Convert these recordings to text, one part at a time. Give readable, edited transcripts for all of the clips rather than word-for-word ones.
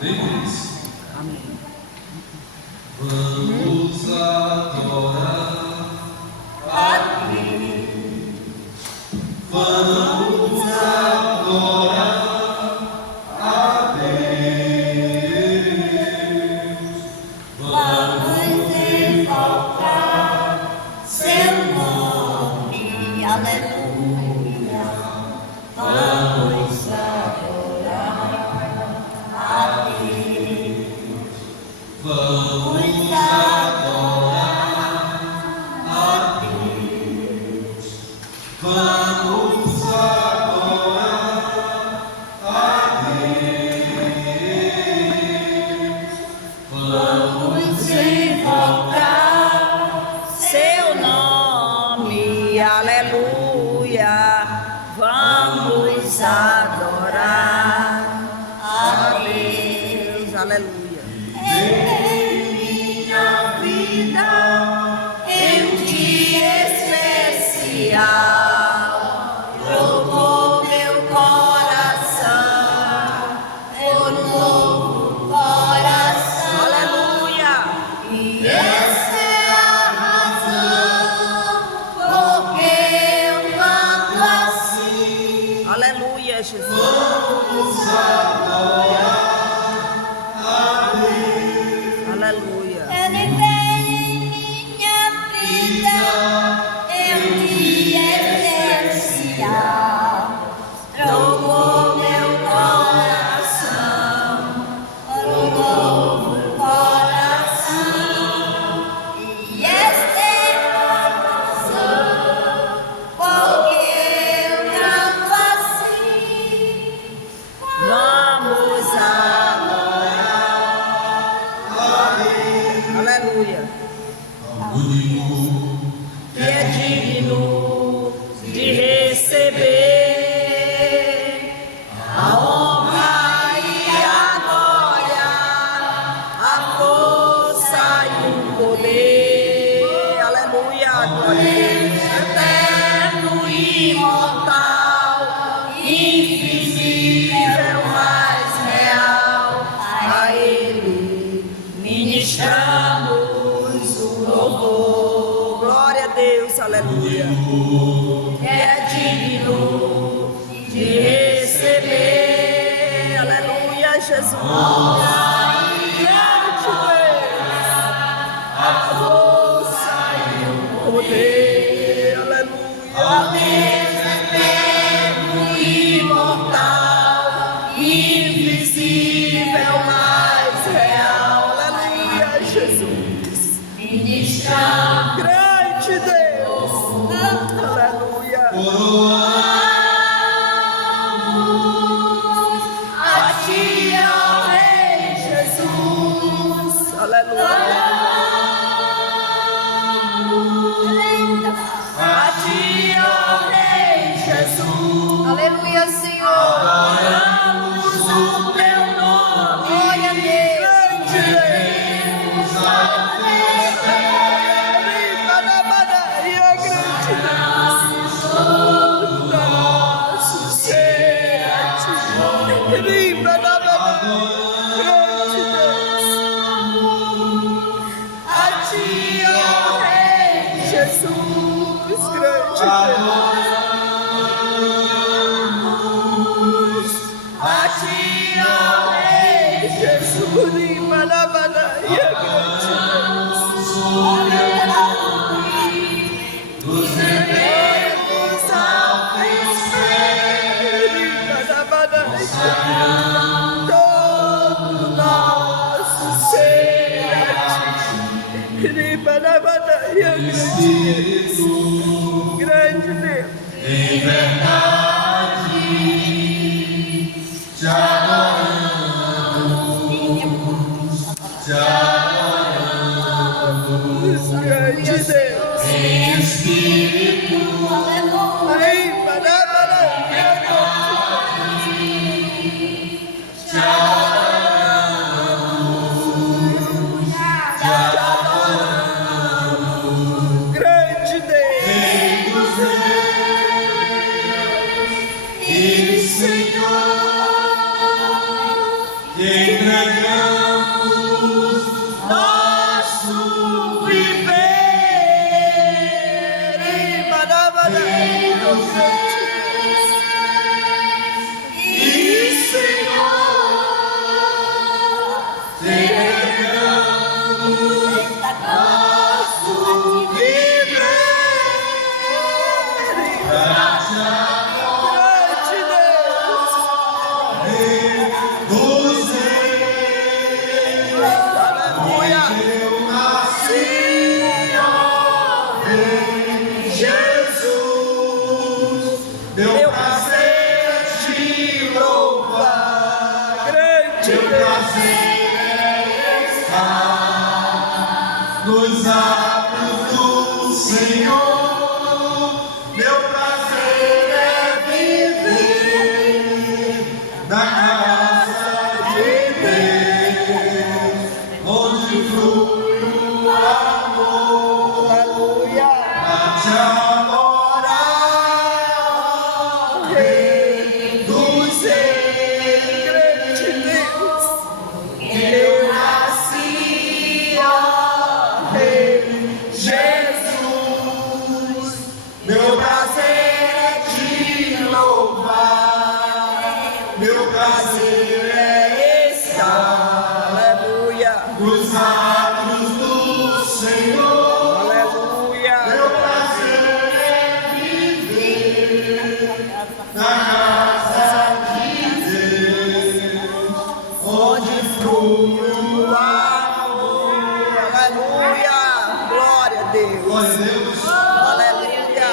Lembre disso. Amém. Vamos adorar a Deus. Vamos adorar a Deus. Vamos exaltar seu nome. Aleluia. Vamos adorar a Deus. Vamos adorar a Deus. Vamos adorar a Deus. Vamos invocar seu nome. Aleluia. Vamos adorar A a Deus. Aleluia. Em minha vida, em um dia especial, trocou meu coração por novo coração. Aleluia. E essa é a razão porque eu canto assim. Aleluia, Jesus. Vamos adorar a Aleluia. Ele vem em minha vida, em um dia especial, trocou meu coração por um novo coração. E esta é a razão porque eu canto assim. Vamos adorar. Aleluia. único Que é digno de receber a honra e a glória, a força e o poder. Aleluia. Glória. Eterno e imortal, invisível, mais real, a Ele ministramos o louvor. Glória a Deus, aleluia. Que é digno de receber, aleluia, Jesus. A força e o poder, aleluia. Eterno e imortal, invisível, mais real, aleluia, Jesus. Ministrar Grande Deus, aleluia. coroamos A ti, ó Rei Jesus, aleluia. A ti, ó Rei Jesus, aleluia, Senhor. adoramos o teu nome. Glória a Deus. Grande Deus, nosso ser a ti. A ti, ó Rei Jesus, grande Deus. A ti, ó Rei Jesus, Imanabanaia, grande Deus. Nos rendemos ao Espírito, Imanabanaia. Todo nosso ser a ti. Imanabanaia, grande Deus. em verdade te adoramos, te adoramos Grande Deus. em espírito. Aleluia. Ai, Imanabanaia, Te adoramos, grande Deus. Rei dos Reis. tenhamos nosso viver E Badabada. e Senhor, tenhamos nosso viver para te Grande Deus. dos reis. Aleluia. Eu nasci, ó Rei Jesus, meu prazer é te louvar, Grande meu Deus. prazer é estar nos atos do Senhor, meu prazer é viver na casa de Deus, onde flui o amor. Aleluia. A te adorar, Rei dos reis. Grande Deus. Eu nasci, ó Rei Jesus. Meu prazer é te louvar. Meu prazer é estar Aleluia. nos atos do Senhor. Aleluia. Meu prazer é viver na casa de Deus, onde flui o amor. Aleluia. Glória a Deus. Glória a Deus. Aleluia.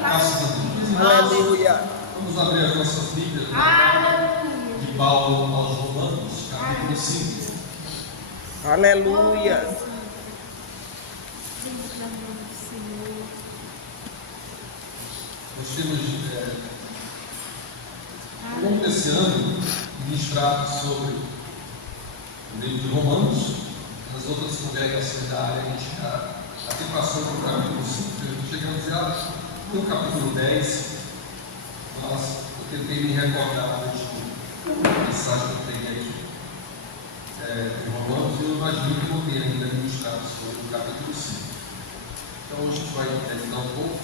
Graças a Deus. Aleluia. Vamos abrir as nossas Bíblias de Paulo aos Romanos, capítulo 5. Aleluia. Nós temos, ao longo desse ano, ministrado sobre o livro de Romanos. Nas outras congregações da área, a gente até passou para o capítulo 5, chegamos já no capítulo 10. Mas eu tentei me recordar da mensagem que eu peguei em Romanos, e eu imagino que não tenha ainda ministrado sobre o capítulo 5. Então hoje a gente vai meditar um pouco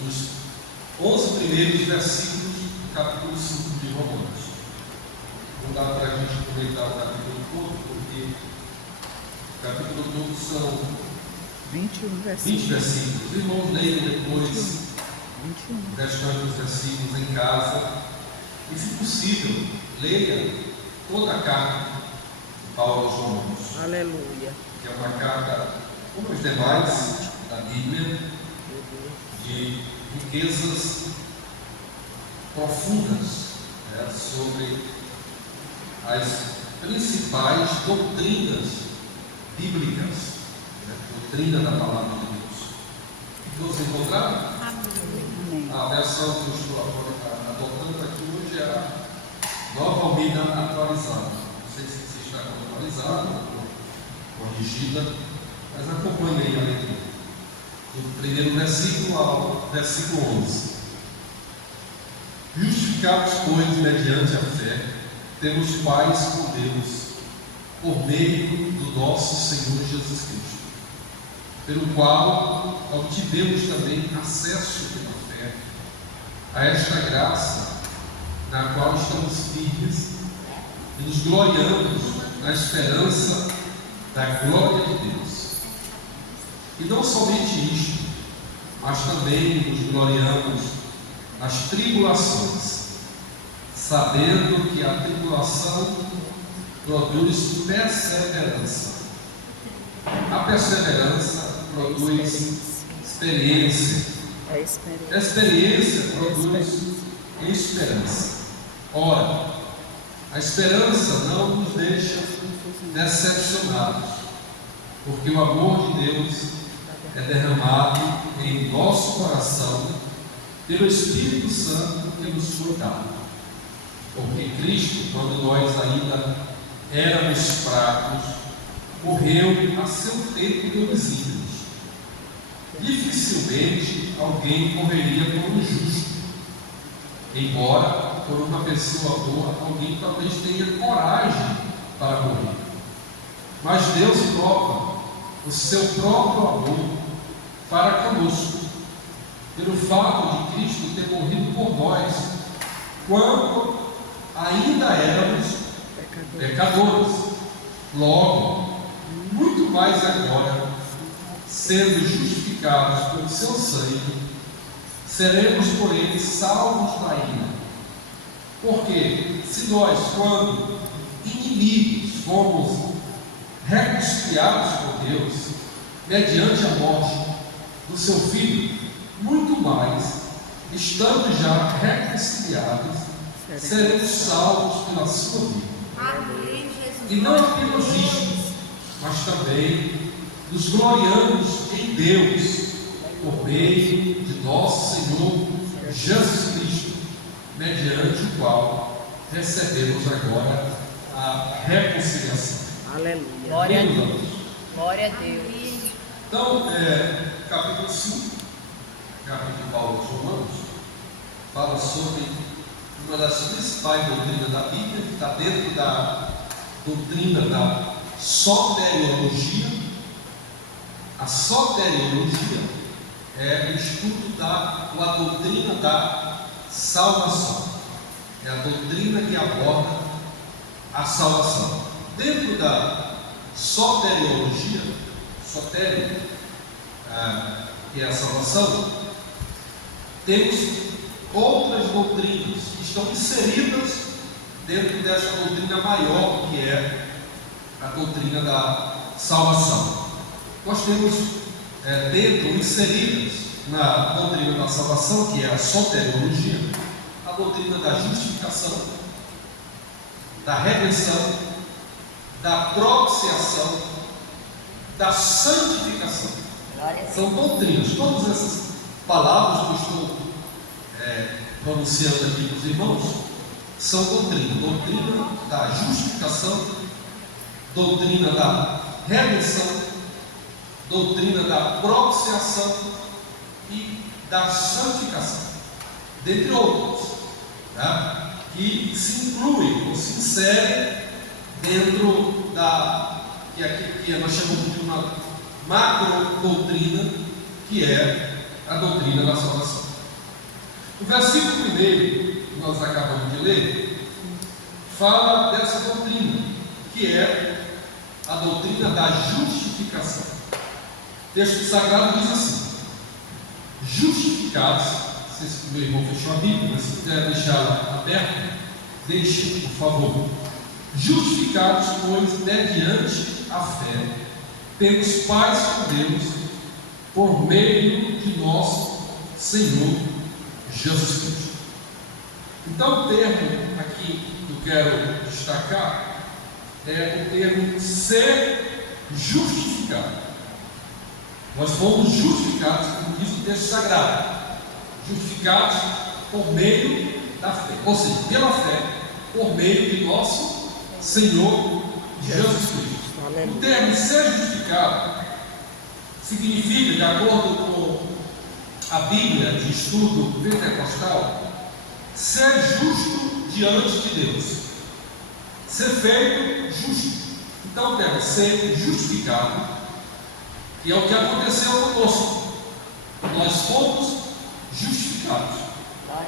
nos 11 primeiros versículos do capítulo 5 de Romanos. Não dá para a gente comentar o capítulo todo, porque o capítulo todo são 21 20 versículos. versículos. Os irmãos leiam depois 21. o restante dos versículos em casa. E, se possível, leia toda a carta de Paulo aos Romanos, Aleluia. que é uma carta, como as demais da Bíblia, de riquezas profundas, sobre as principais doutrinas bíblicas, doutrina da palavra de Deus. Todos encontraram? A versão que eu estou adotando aqui hoje é a Nova Almeida atualizada. Não sei se você está atualizada ou corrigida, mas acompanhe aí a leitura. Do primeiro versículo ao versículo 11. Justificados, pois, mediante a fé, temos paz com Deus, por meio do nosso Senhor Jesus Cristo, pelo qual obtivemos também acesso pela fé a esta graça, na qual estamos firmes e nos gloriamos na esperança da glória de Deus. E não somente isto, mas também nos gloriamos nas tribulações, sabendo que a tribulação produz perseverança. A perseverança produz experiência. É experiência. A experiência produz esperança. Ora, a esperança não nos deixa decepcionados, porque o amor de Deus é derramado em nosso coração pelo Espírito Santo que nos foi dado. Porque Cristo, quando nós ainda éramos fracos, morreu a seu tempo pelos ímpios. Dificilmente alguém morreria por um justo, embora por uma pessoa boa, alguém talvez tenha coragem para morrer. Mas Deus prova o seu próprio amor para conosco, pelo fato de Cristo ter morrido por nós, quando ainda éramos pecadores. Logo, muito mais agora, sendo justificados pelo seu sangue, seremos por ele salvos da ira. Porque se nós, quando inimigos, fomos reconciliados com Deus, mediante a morte do seu Filho, muito mais, estando já reconciliados, seremos salvos pela sua vida. Amém, Jesus. E não apenas isto, mas também nos gloriamos em Deus, por meio de nosso Senhor Jesus Cristo, mediante o qual recebemos agora a reconciliação. Aleluia. Glória a Amém, Deus. irmãos? Glória a Deus. Então, capítulo 5, capítulo de Paulo aos Romanos, fala sobre uma das principais doutrinas da Bíblia, que está dentro da doutrina da soteriologia. A soteriologia é o estudo da doutrina da salvação, é a doutrina que aborda a salvação. Dentro da soteriologia, sotério, que é a salvação, temos outras doutrinas que estão inseridas dentro dessa doutrina maior, que é a doutrina da salvação. Nós temos dentro, inseridas na doutrina da salvação, que é a soteriologia, a doutrina da justificação, da redenção, da propiciação, da santificação. São doutrinas. Todas essas palavras que eu estou pronunciando aqui para os irmãos são doutrinas. Doutrina da justificação, doutrina da redenção, doutrina da propiciação e da santificação, dentre outros, tá? Que se incluem ou se inserem dentro da que nós chamamos de uma macro doutrina, que é a doutrina da salvação. O versículo 1 que nós acabamos de ler fala dessa doutrina, que é a doutrina da justificação. O texto sagrado diz assim: justificados, não sei se o meu irmão fechou a Bíblia, mas se puder deixá-la aberta, deixe, por favor. Justificados, pois, mediante a fé, temos paz com Deus, por meio de nosso Senhor Jesus Cristo. Então, o termo aqui que eu quero destacar é o termo ser justificado. Nós fomos justificados, como diz o texto sagrado, justificados por meio da fé, ou seja, pela fé, por meio de nosso Senhor Jesus Cristo. O termo ser justificado significa, de acordo com a Bíblia de estudo pentecostal, ser justo diante de Deus, ser feito justo. Então, o termo ser justificado, que é o que aconteceu conosco, nós fomos justificados.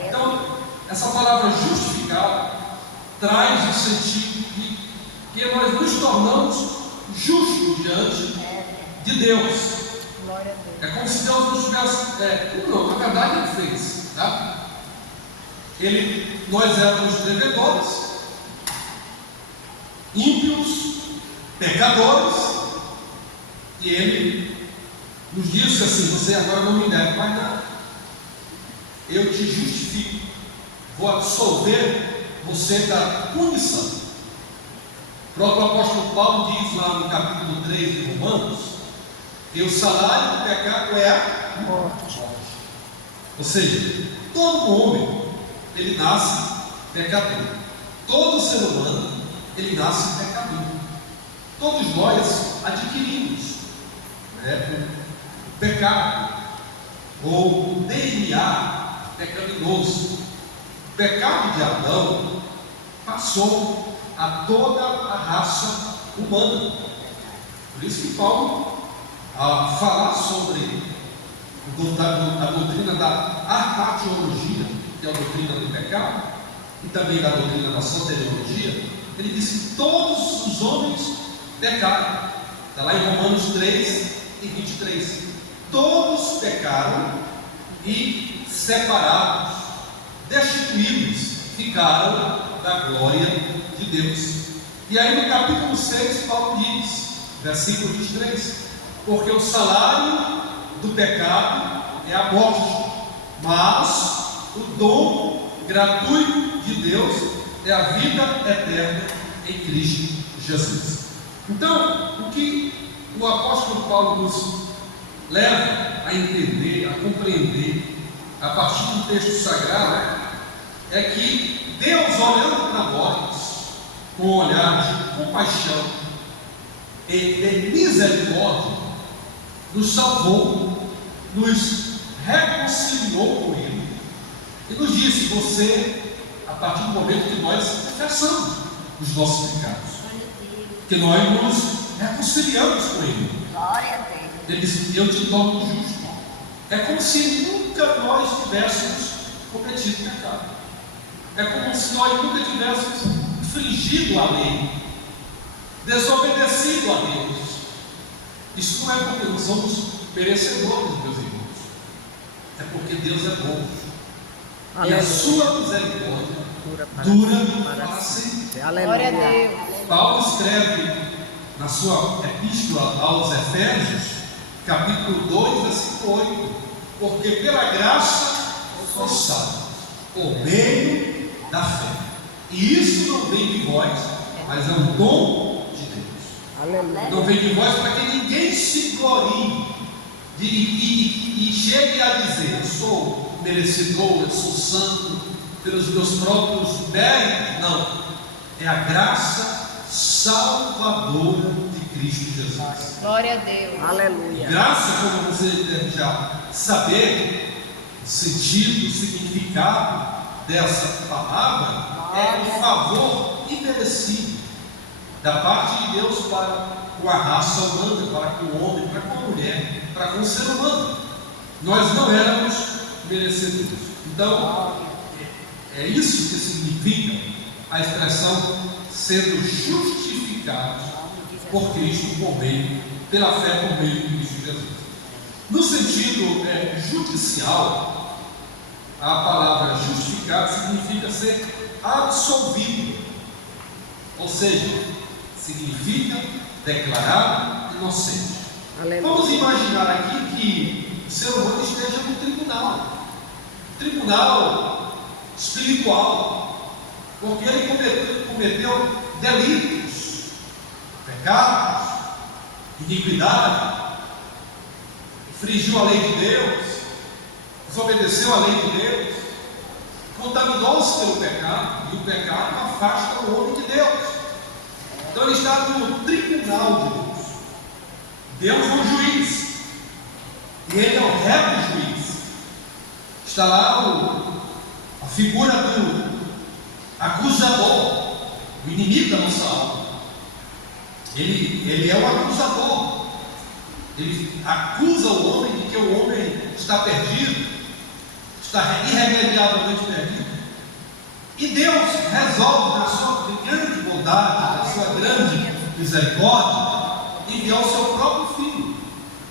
Então, essa palavra justificado traz o sentido de que nós nos tornamos justos diante de Deus. É como se Deus nos tivesse. Não, na verdade Ele fez, tá? Nós éramos devedores, ímpios, pecadores, e Ele nos disse assim: você agora não me deve mais nada, eu te justifico, vou absolver você da punição. O próprio apóstolo Paulo diz lá no capítulo 3 de Romanos que o salário do pecado é a morte. Ou seja, todo homem ele nasce pecador. Todo ser humano ele nasce pecador. Todos nós adquirimos o pecado ou o DNA pecaminoso. pecado de Adão passou a toda a raça humana. Por isso que Paulo, a falar sobre a doutrina da arqueologia, que é a doutrina do pecado, e também da doutrina da soteriologia, ele disse que todos os homens pecaram. Está lá em Romanos 3 e 23. Todos pecaram e separados, destituídos, ficaram da glória de Deus. E aí no capítulo 6, Paulo diz, versículo 23, porque o salário do pecado é a morte, mas o dom gratuito de Deus é a vida eterna em Cristo Jesus. Então, o que o apóstolo Paulo nos leva a entender, a compreender, a partir do texto sagrado, é que Deus, olhando para nós com um olhar de compaixão e de misericórdia, nos salvou, nos reconciliou com Ele e nos disse: você, a partir do momento que nós confessamos os nossos pecados, que nós nos reconciliamos com Ele, Glória a Deus. Ele disse: eu te torno justo. É como se nunca nós tivéssemos cometido pecado. É como se nós nunca tivéssemos infringido a lei, desobedecido a Deus. Isso não é porque nós somos merecedores, meus irmãos. É porque Deus é bom. E a sua misericórdia dura para sempre. Glória a Deus. Paulo escreve na sua epístola aos Efésios, capítulo 2, versículo 8: porque pela graça sois salvos, por meio da fé. E isso não vem de vós, mas é um dom de Deus. Aleluia. Não vem de vós para que ninguém se glorie e chegue a dizer: eu sou merecedor, eu sou santo pelos meus próprios méritos. Não, é a graça salvadora de Cristo Jesus. Glória a Deus. Aleluia. Graça, como você deve já saber, o sentido, o significado dessa palavra, é um favor imerecido da parte de Deus para com a raça humana, para com o homem, para com a mulher, para com o ser humano. Nós não éramos merecedores. Então, é isso que significa a expressão sendo justificados por Cristo pela fé por meio de Cristo Jesus. No sentido judicial, a palavra justificado significa ser absolvido, ou seja, significa declarado inocente. Aleluia. Vamos imaginar aqui que o ser humano esteja no tribunal espiritual, porque ele cometeu delitos, pecados, iniquidade, infringiu a lei de Deus, desobedeceu a lei de Deus, contaminou-se pelo pecado, e o pecado afasta o homem de Deus. Então ele está no tribunal de Deus. Deus é um juiz, e ele é o reto juiz. Está lá a figura do acusador, o inimigo da nossa alma. Ele é o acusador. Ele acusa o homem de que o homem está perdido, está irremediavelmente perdido. E Deus resolve, na sua grande bondade, na sua grande misericórdia, enviar o seu próprio Filho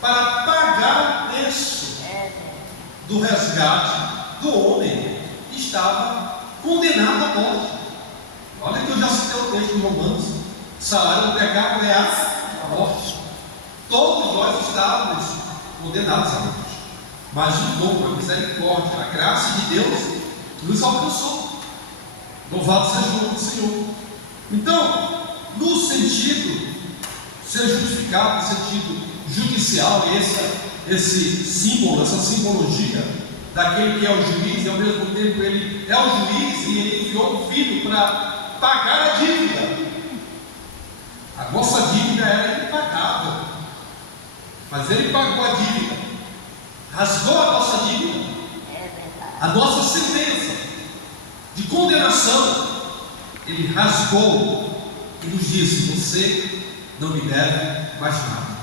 para pagar o preço do resgate do homem que estava condenado à morte. Olha que eu já citei o texto de Romanos: o salário do pecado é a morte. Todos nós estávamos condenados à morte, mas o dom, a misericórdia, a graça de Deus nos alcançou. Louvado seja o nome do Senhor. Então, no sentido ser justificado, no sentido judicial, esse símbolo, essa simbologia daquele que é o juiz, e ao mesmo tempo ele é o juiz, e ele enviou o Filho para pagar a dívida. A nossa dívida era impagável, mas ele pagou a dívida, rasgou a nossa dívida, a nossa sentença de condenação, Ele rasgou e nos disse: você não me deve mais nada.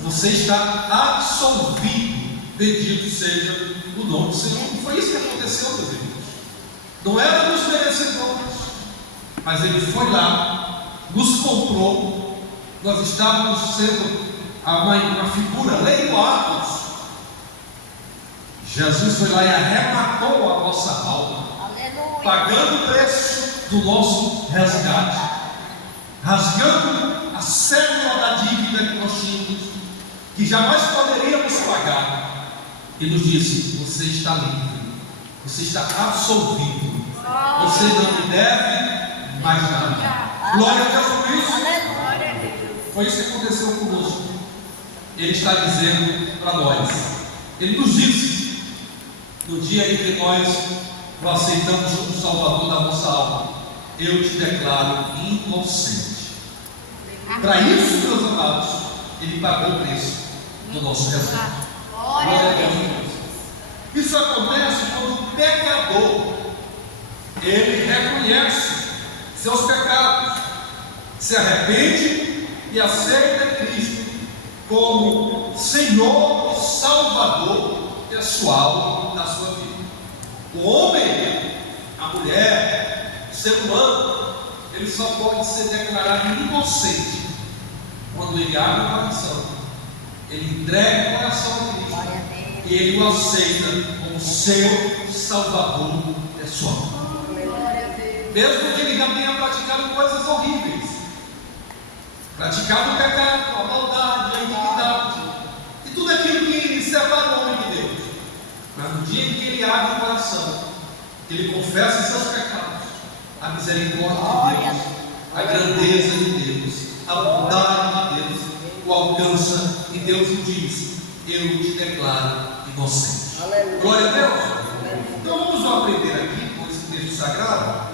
Você está absolvido, bendito seja o nome do Senhor. E foi isso que aconteceu, meus irmãos. Não éramos merecedores, mas Ele foi lá, nos comprou. Nós estávamos sendo uma figura leiloados. Jesus foi lá e arrematou a nossa alma, Aleluia. pagando o preço do nosso resgate, rasgando a cédula da dívida que nós tínhamos, que jamais poderíamos pagar, e nos disse: você está livre, você está absolvido, você não me deve mais nada. Glória a Deus por isso. Glória a Deus. Foi isso que aconteceu conosco. Ele está dizendo para nós, Ele nos disse, no dia em que nós o aceitamos como Salvador da nossa alma: eu te declaro inocente. Para isso, meus amados, Ele pagou o preço do nosso resgate. Glória a Deus. Isso acontece quando o pecador, ele reconhece seus pecados, se arrepende e aceita Cristo como Senhor e Salvador pessoal da sua vida. O homem, a mulher, o ser humano, ele só pode ser declarado inocente quando ele abre o coração, ele entrega o coração a Cristo e ele o aceita como seu Salvador pessoal. Mesmo que ele já tenha praticado coisas horríveis, praticado o pecado, a maldade, a iniquidade e tudo aquilo que separa o homem de Deus, mas no dia em que ele abre o coração, que ele confessa os seus pecados, a misericórdia de Deus, a grandeza de Deus, a bondade de Deus o alcança, e Deus lhe diz: eu te declaro inocente. Aleluia. Glória a Deus. Então vamos aprender aqui com esse texto sagrado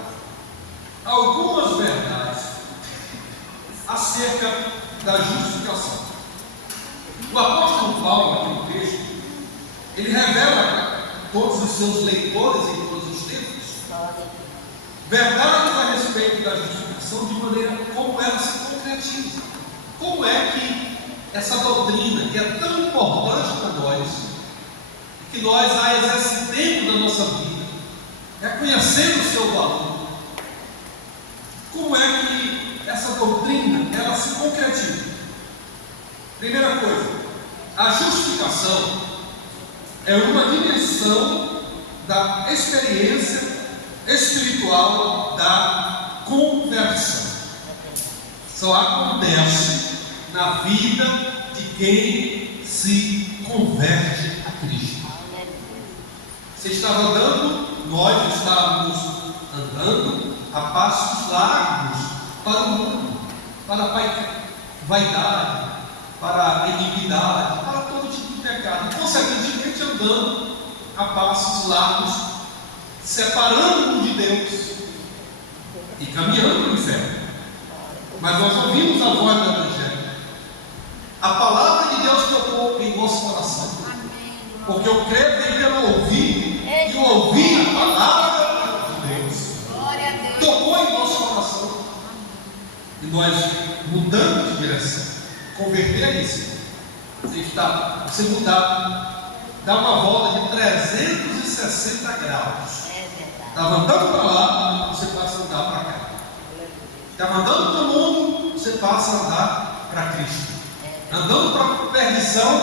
algumas verdades acerca da justificação. O apóstolo Paulo, aqui no texto, ele revela a todos os seus leitores em todos os textos verdades a respeito da justificação, de maneira como ela se concretiza. Como é que essa doutrina, que é tão importante para nós, que nós a exercitemos na nossa vida, reconhecendo o seu valor, como é que essa doutrina ela se concretiza? Primeira coisa, a justificação é uma dimensão da experiência espiritual da conversão. Só acontece na vida de quem se converte a Cristo. Você estava andando, nós estávamos andando a passos largos para o mundo, para a vaidade, para a iniquidade, para todo tipo de pecado, e consequentemente andando a passos largos, separando-nos de Deus e caminhando para o inferno. Mas nós ouvimos a voz do Evangelho, a palavra de Deus tocou em nosso coração, porque eu creio que pelo ouvir e o ouvir a palavra de Deus tocou em nosso coração, e nós mudamos de direção. Converter-se, você mudar, dar uma volta de 360 graus. Estava andando para lá, você passa a andar para cá. Estava andando para o mundo, você passa a andar para Cristo. Andando para a perdição,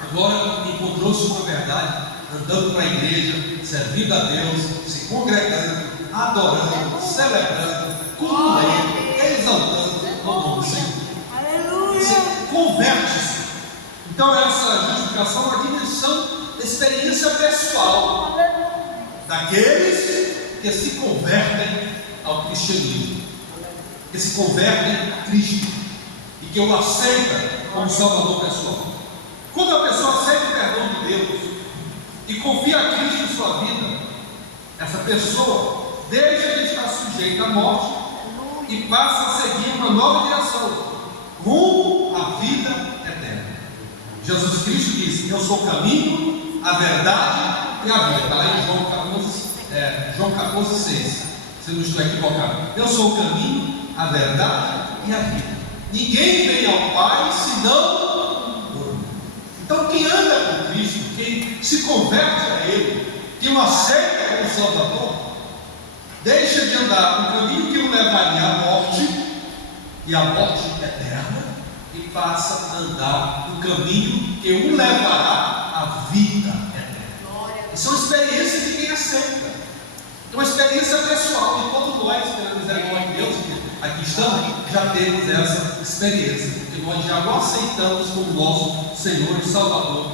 agora encontrou-se uma verdade, andando para a igreja, servindo a Deus, se congregando, adorando, celebrando, cultuando, exaltando o nome do Senhor. Você converte-se. Então essa justificação é uma dimensão da experiência pessoal daqueles que se convertem ao cristianismo, que se convertem a Cristo e que o aceita como Salvador pessoal. Quando a pessoa aceita o perdão de Deus e confia a Cristo em sua vida, essa pessoa deixa de estar sujeita à morte e passa a seguir uma nova direção, rumo à vida eterna. Jesus Cristo disse: eu sou o caminho, a verdade e a vida. Está lá em João 14, João 14,6. Se eu não estou equivocado. Eu sou o caminho, a verdade e a vida. Ninguém vem ao Pai senão por mim. Então quem anda com Cristo, quem se converte a Ele, quem o aceita como Salvador, deixa de andar no caminho que o levaria à morte, e a morte eterna, e passa a andar no caminho que o levará à vida eterna. Isso é uma experiência de quem aceita. É uma experiência pessoal, e todos nós, pela misericórdia de Deus, que aqui estamos, já temos essa experiência, porque nós já o aceitamos como nosso Senhor e Salvador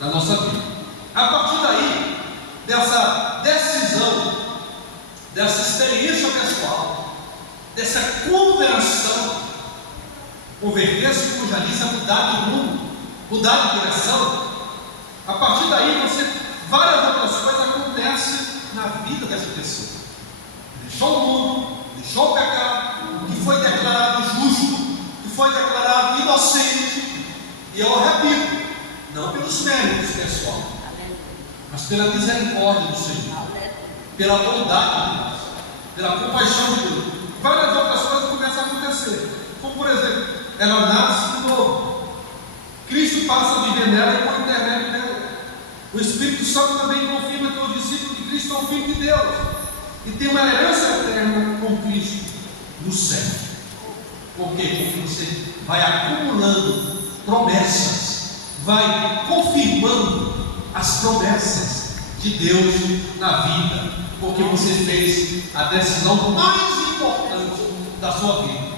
da nossa vida. A partir daí, dessa decisão, dessa experiência pessoal, dessa conversão, converter-se, como já disse, é mudar de rumo, mudar de direção. A partir daí, várias outras coisas acontecem na vida dessa pessoa. Deixou o mundo, deixou o pecado, que foi declarado justo, que foi declarado inocente. E eu repito, não pelos méritos pessoal, mas pela misericórdia do Senhor, pela bondade de Deus, pela compaixão de Deus. Várias outras coisas começam a acontecer, como por exemplo, ela nasce de novo, Cristo passa a viver nela e por intermédio dela. O Espírito Santo também confirma que o discípulo de Cristo é o Filho de Deus e tem uma herança eterna com Cristo no céu. Por quê? Porque você vai acumulando promessas, vai confirmando as promessas de Deus na vida, porque você fez a decisão mais importante da sua vida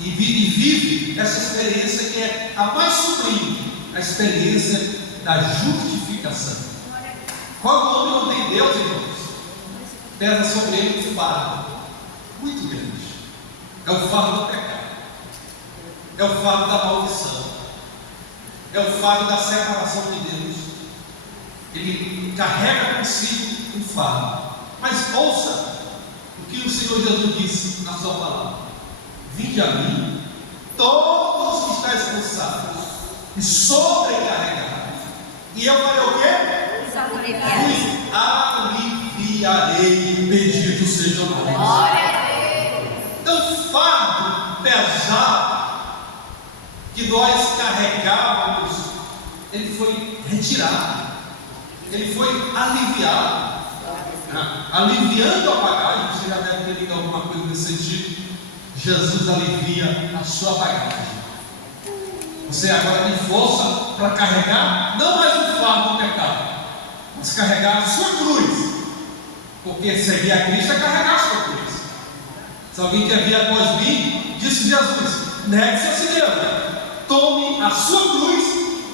e vive essa experiência que é a mais sublime, a experiência da justificação. Quando o homem não tem Deus, irmãos, pesa sobre ele um fardo muito grande. É o fardo do pecado, é o fardo da maldição, é o fardo da separação de Deus. Ele carrega consigo um fardo. Mas ouça o que o Senhor Jesus disse na sua palavra: vinde a mim, todos os que estáis cansados e sobrecarregados, e eu farei o quê? Vos aliviarei. Bendito seja o nome. Então, fardo pesado que nós carregávamos, ele foi retirado, ele foi aliviado, aliviando a bagagem. Você já deve ter lido alguma coisa nesse sentido. Jesus alivia a sua bagagem. Você agora tem força para carregar não mais o fardo do pecado, mas carregar a sua cruz. Porque seguir a Cristo é carregar a sua cruz. Se alguém quer vir após mim, disse Jesus, negue-se a si mesmo, tome a sua cruz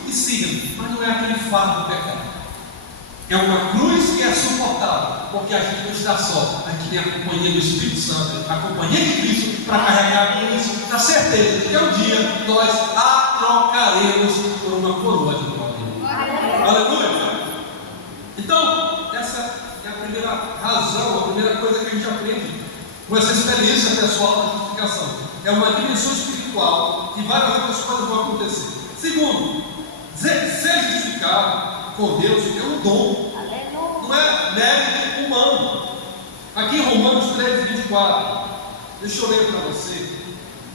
e siga-me. Mas não é aquele fardo do pecado. É uma cruz que é suportável, porque a gente não está só. A gente tem a companhia do Espírito Santo, a companhia de Cristo, para carregar a cruz, na certeza de que um dia nós a trocaremos por uma coroa de glória. Aleluia! Então, essa é a primeira razão, a primeira coisa que a gente aprende com essa experiência pessoal da justificação. É uma dimensão espiritual e várias outras coisas vão acontecer. Segundo, ser justificado com Deus é um dom, não é mérito humano. Aqui em Romanos 3, 24, deixa eu ler para você.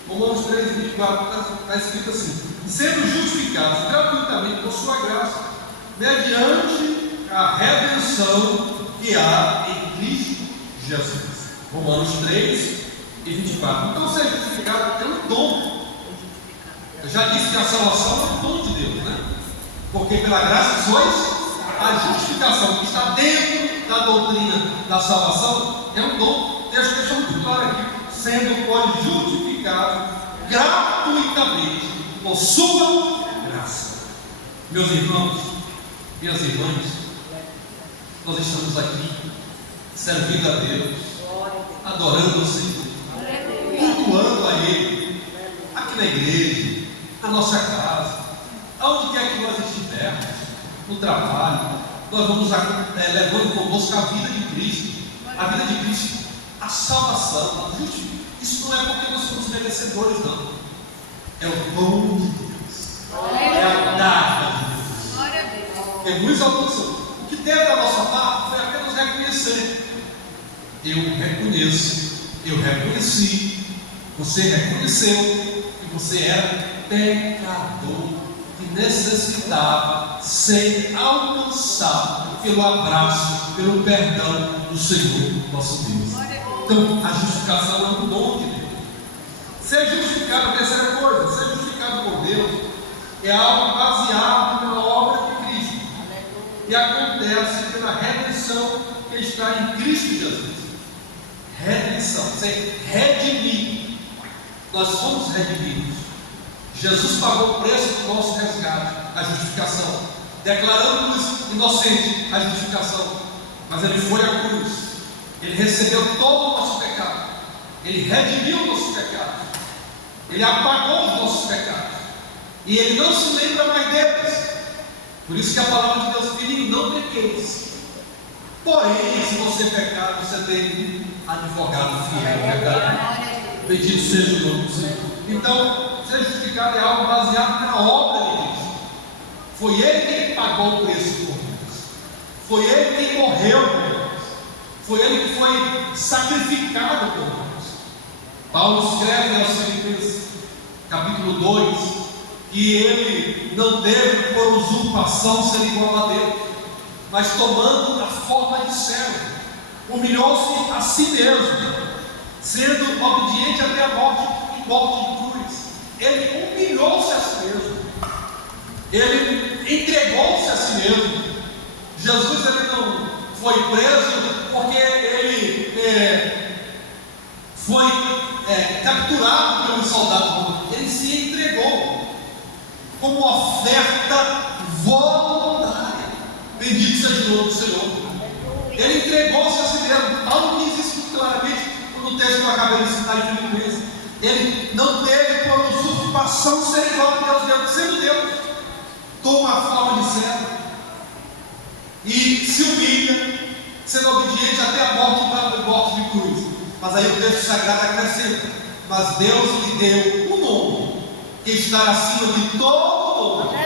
Romanos 3, 24 está escrito assim: sendo justificados gratuitamente por sua graça, mediante a redenção que há em Cristo Jesus. Romanos 3 e 24. Então, ser justificado é um dom. Eu já disse que a salvação é um dom de Deus, né? Porque pela graça sois, a justificação que está dentro da doutrina da salvação é um dom. O texto deixa muito claro aqui: sendo, pois, justificado gratuitamente por sua graça. Meus irmãos, minhas irmãs, nós estamos aqui servindo a Deus, adorando o Senhor, cultuando a Ele, aqui na igreja, na nossa casa, aonde quer que nós estivermos, no trabalho. Nós vamos levando conosco a vida de Cristo, a salvação, a justiça. Isso não é porque nós somos merecedores, não. É o dom de Deus, é a dádiva de Deus, que nos alcançou. O que teve da nossa parte foi apenas reconhecer reconhecer. Eu reconheço, eu reconheci, você reconheceu que você era pecador, que necessitava ser alcançado pelo abraço, pelo perdão do Senhor nosso Deus. Então, a justificação é um dom de Deus. Ser justificado, a terceira coisa, ser justificado por Deus é algo baseado na obra de Cristo e acontece pela redenção que está em Cristo Jesus. Redenção, ser redimido. Nós somos redimidos. Jesus pagou o preço do nosso resgate, a justificação, declarando-nos inocentes, a justificação. Mas Ele foi à cruz, Ele recebeu todo o nosso pecado, Ele redimiu os nossos pecados, Ele apagou os nossos pecados, e Ele não se lembra mais deles. Por isso que a palavra de Deus, filhinho, não pequeis. Porém, se você pecar, você tem um advogado fiel, verdade? Bendito seja o nome do Senhor. Então, ser justificado é algo baseado na obra de Cristo. Foi Ele quem pagou o preço por nós. Foi Ele quem morreu por nós. Foi Ele que foi sacrificado por nós. Paulo escreve aos Filipenses, capítulo 2, que Ele não teve por usurpação ser igual a Deus, mas tomando a forma de servo, humilhou-se a si mesmo, sendo obediente até a morte e morte de cruz. Ele humilhou-se a si mesmo, Ele entregou-se a si mesmo. Jesus, Ele não foi preso porque Ele foi capturado pelo soldado. Ele se entregou como oferta voluntária. Bendito seja o nome do Senhor. Ele entregou-se a si mesmo. Paulo diz isso muito claramente no texto que eu acabei de citar em Filipenses. Ele não teve por usurpação ser igual a Deus, sendo Deus, toma a forma de servo e se humilha, sendo obediente até a morte de cruz. Mas aí o texto sagrado acrescenta: mas Deus lhe deu um nome que está acima de todo nome,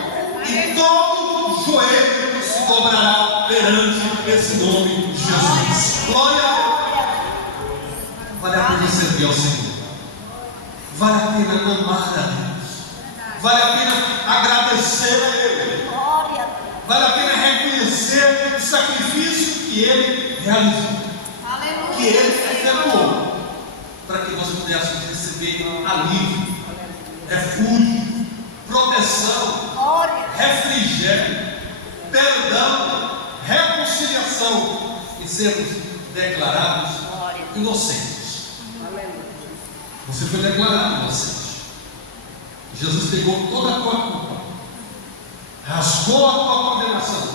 e todo joelho se dobrará perante esse nome de Jesus. Glória a Deus. Vale a pena servir ao Senhor, vale a pena amar a Deus, vale a pena agradecer a Ele, vale a pena reconhecer o sacrifício que Ele realizou, que Ele efetuou, para que nós pudéssemos receber alívio, refúgio, proteção, refrigério, perdão, reconciliação e sermos declarados inocentes. Você foi declarado inocente. Jesus pegou toda a tua culpa, rasgou a tua condenação,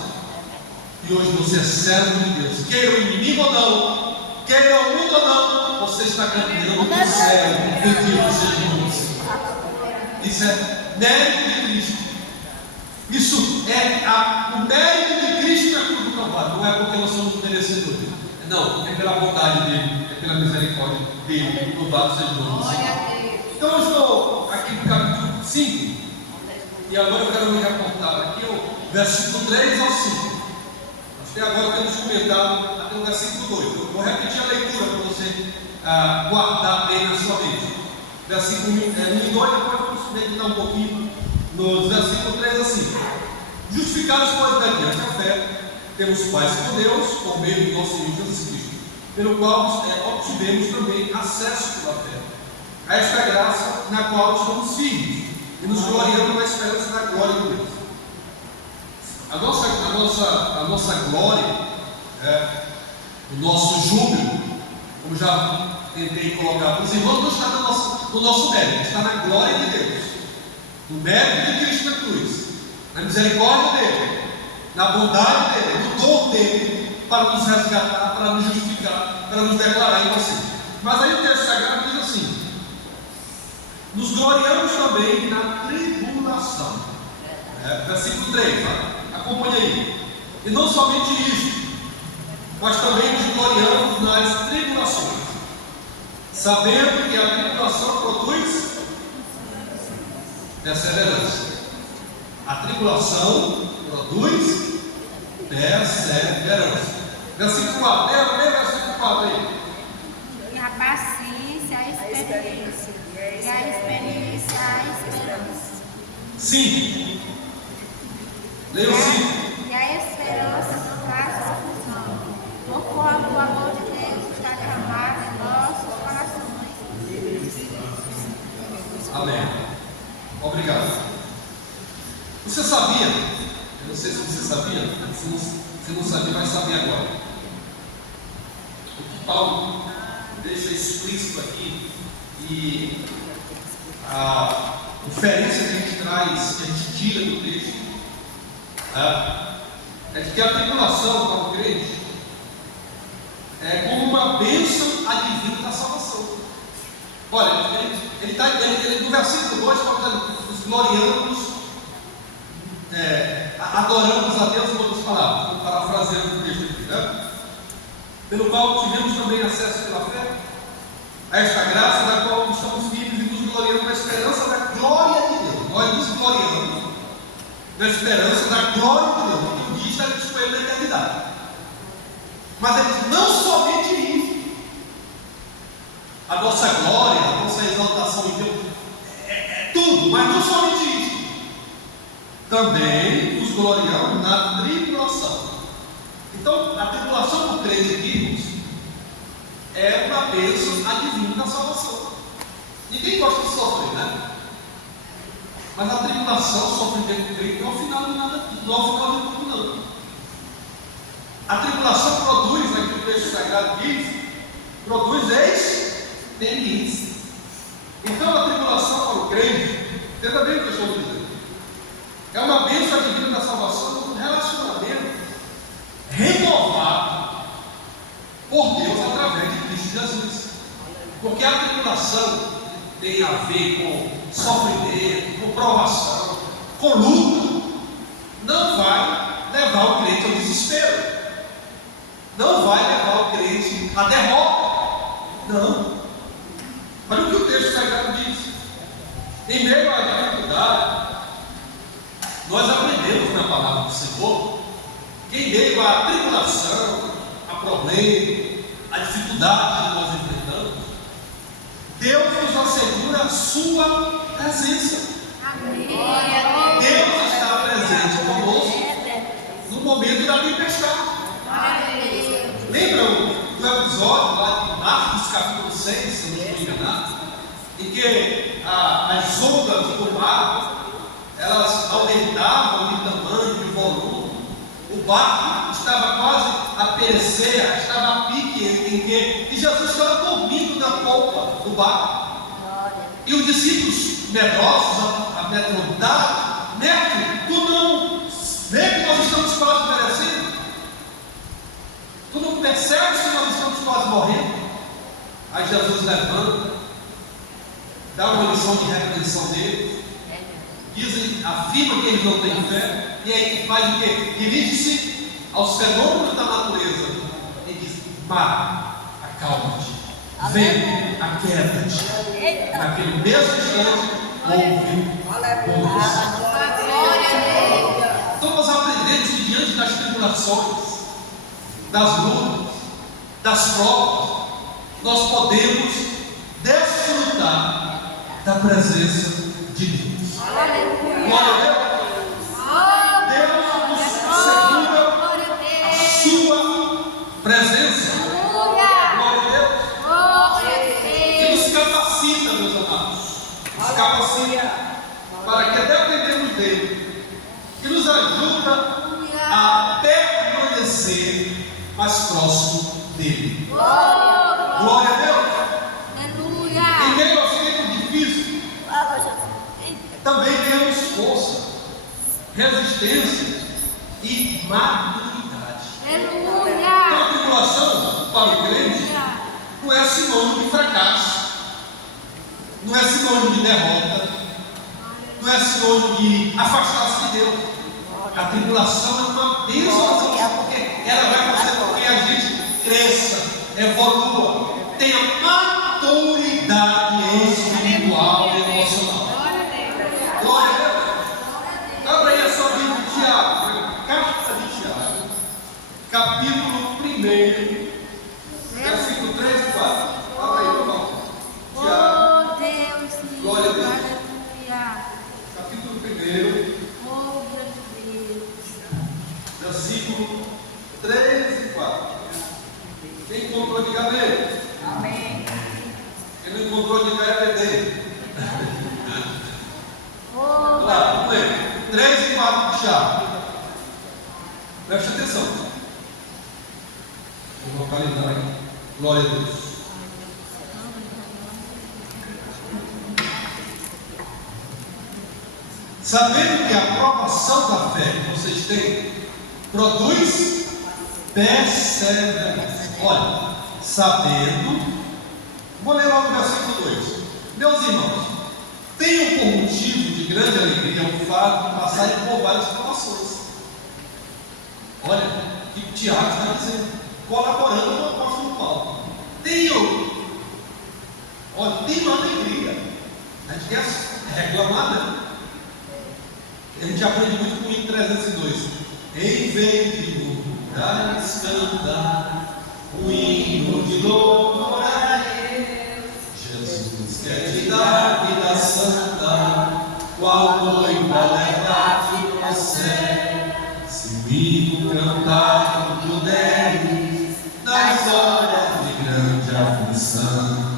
e hoje você é servo de Deus. Queira o inimigo ou não, queira o mundo ou não, você está caminhando para o céu. Bendito seja o nome do Senhor. Isso é mérito de Cristo. Isso é o mérito de Cristo na cruz do Calvário. Não é porque nós somos merecedores. Não, é pela bondade dele, é pela misericórdia dele. Louvado seja o nome do Senhor. Então eu estou aqui no capítulo 5. E agora eu quero me reportar aqui o versículo 3 ao 5. Até agora temos comentado até o versículo 2. Eu vou repetir a leitura para você guardar bem na sua mente. Versículo 1 e 2, depois vamos meditar um pouquinho nos versículos 3 a 5. Justificados, pois, mediante a fé, temos paz com Deus, por meio do nosso Senhor Jesus Cristo, pelo qual obtivemos também acesso pela fé a esta graça na qual estamos firmes e nos gloriamos na esperança da glória de Deus. A nossa glória, o nosso júbilo, como já tentei colocar, os irmãos, não está no nosso mérito, está na glória de Deus, no mérito de Cristo na cruz, na misericórdia dele, na bondade dele, no dom dele, para nos resgatar, para nos justificar, para nos declarar inocentes. Mas aí o texto sagrado diz assim: nos gloriamos também na tribulação. Versículo 3, acompanha aí. E não somente isso, mas também nos gloriamos nas tribulações, sabendo que a tribulação produz perseverança. A tribulação produz perseverança. Versículo 4. Lê versículo 4 aí. E a paciência, a experiência. E a experiência, a esperança. 5. Leia o 5. E a esperança não traz confusão. Conforme o amor de Deus está derramado em nossos corações. Amém. Obrigado. Você sabia? Eu não sei se você sabia. Se não sabia, vai saber agora. O que Paulo deixa explícito aqui e a inferência que a gente traz, que a gente tira do texto, é de que a tribulação para o crente é como uma bênção advinda da salvação. Olha, ele no versículo 2 está dizendo: os gloriamos, adoramos a Deus, em outras palavras, estou parafraseando o texto aqui, né? Pelo qual tivemos também acesso pela fé a esta graça, da qual estamos filhos e nos gloriamos na esperança da glória de Deus. Nós nos gloriamos na esperança da glória de Deus, que um dia estaremos com Ele na eternidade. Mas ele diz: não somente isso, a nossa glória, a nossa exaltação em Deus, é tudo, mas não somente isso. Também nos gloriamos na tribulação. Então, a tribulação do crente aqui é uma bênção advinda da salvação. Ninguém gosta de sofrer, né? Mas a tribulação, o sofrimento do crente não é o final de nada, não é o final de tudo, não. A tribulação produz, aqui o texto sagrado diz, produz experiência. Então, a tribulação para o crente, entenda bem o que eu estou dizendo, é uma bênção advinda da salvação, um relacionamento renovado por Deus através de Cristo Jesus. Porque a tribulação tem a ver com sofrimento, com provação, com luta. Não vai levar o crente ao desespero, não vai levar o crente à derrota. Não. Olha o que o texto sagrado diz. Em meio à dificuldade, nós aprendemos na palavra do Senhor que em meio à tribulação, a problema, a dificuldade que nós enfrentamos, Deus nos assegura a sua presença. Amém. Deus está presente conosco no momento da tempestade. Amém. Lembra do episódio lá de Marcos capítulo 6, se eu não estou enganado, em que as ondas do mar, elas aumentavam de tamanho, de volume, o barco estava quase a perecer, estava a pique, e Jesus estava dormindo na polpa do barco. E os discípulos medrosos, amedrontados: mestre, tu não vê que nós estamos quase perecendo? Tu não percebes que nós estamos quase morrendo? Aí Jesus levanta, dá uma lição de repreensão deles, afirma que eles não têm fé, e aí faz o quê? Dirige-se aos fenômenos da natureza e diz: mar, acalma-te, vento, aquieta-te. Naquele mesmo instante houve condução. Então nós aprendemos que diante das tribulações, das lutas, das provas, nós podemos desfrutar da presença de Deus. Glória a Deus. Deus nos assegura a sua presença. Glória a Deus. E nos capacita, meus amados. Nos capacita para que dependemos dele, que nos ajuda a permanecer mais próximo dele. Glória a Deus. Em meio aos tempos difíceis, também temos força, resistência e maturidade. Então, a tribulação para o crente não é sinônimo de fracasso, não é sinônimo de derrota, não é sinônimo de afastar-se de Deus. A tribulação é uma bênção, porque ela vai fazer com que a gente cresça, evolua, tenha maturidade espiritual e emocional. Glória a Deus. Abra aí a sua Bíblia, Tiago, carta de Tiago, capítulo 1. 1, versículo 3 e 4. Abra aí, irmão. Tiago, Oh Deus, sim. Glória a Deus. Aleluia. capítulo 1, Oh Deus de Deus. versículo 3 e 4. Quem encontrou, diga amém. Amém. Quem não encontrou, diga EBD. Oh, Lá, vamos ler. 3 e 4 de Tiago. Preste atenção. Vou localizar aqui. Glória a Deus. Sabendo que a aprovação da fé que vocês têm produz perseverança. Olha, sabendo, vou ler logo o versículo 2. Meus irmãos, tenham por motivo de grande alegria o fato de passarem por várias provações. Olha, o que Tiago está dizendo, colaborando com o apóstolo Paulo. Tenham alegria. A gente quer reclamar, né? A gente aprende muito com o 302. Em vez de murmurar, cantar o hino de louvor a Deus. Jesus quer te dar vida santa, qual noiva levar-te ao céu. Se o hino cantar como puderes, nas horas de grande aflição,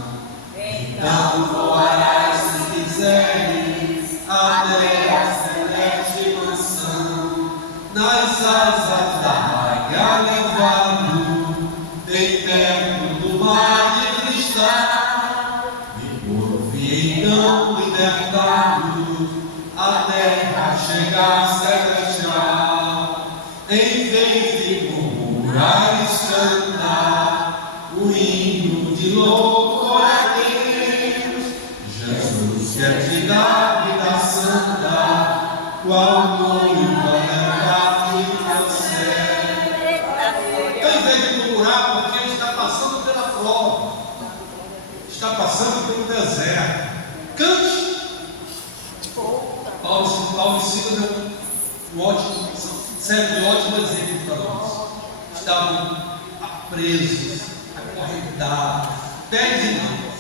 então voarás se quiseres até a celeste mansão. Nas asas da águia levado, bem perto do mar de cristal, e por fim então libertado, a terra chegar celestial. Em vez de murmurar e cantar o hino de louvor a Deus, Jesus quer te dar vida santa, qual noiva levar-te ao céu. Então, em vez de murmurar, porque está passando pela prova, está passando pelo deserto, cante. Paulo e Silas serve de ótimo exemplo para nós. Estavam presos, acorrentados, pés e mãos.